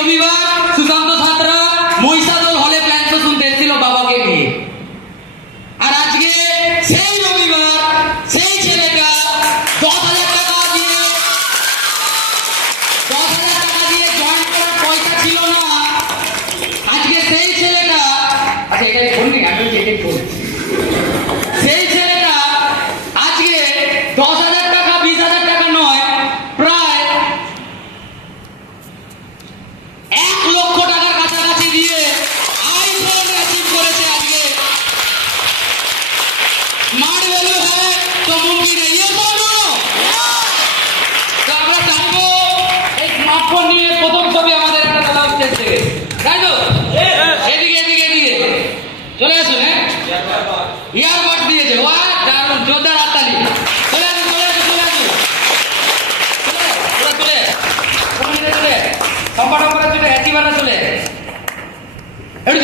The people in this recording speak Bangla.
রবিবার সুশান্ত সাঁতরা মহিষাদল হলে প্ল্যান শো শুনতে এসেছিল বাবাকে নিয়ে। আর আজকে সেই রবিবার সেই ছেলেটা 10,000 টাকা দিয়ে জয়েন করার পয়সা ছিল না। আজকে সেই ছেলেটা এটাই বলনি, আমি এটাই বলছি, সেই ছেলেটা আজকে 10,000 টাকা 20,000 টাকা নয়, প্রায় 1 লক্ষ টাকার কাছাকাছি দিয়ে আইফোন অ্যাচিভ করেছে। আজকে স্মার্ট ভ্যালু হয় তো মুমকিন है, ये बोलो। তো আমরা জানবো এই স্মার্টফোন নিয়ে প্রথম ছবি আমাদের একটা তোলা হচ্ছে থেকে, তাই তো? এদিকে এদিকে এদিকে চলে আসুন। হ্যাঁ, ইয়ারবাড দিয়েছে, ওয়া দারুণ, জোরদার হাততালি। চলে আসুন চলে আসুন চলে আসুন চলে চলে সম্পাদক করে চলে হ্যাচিবানা চলে একটু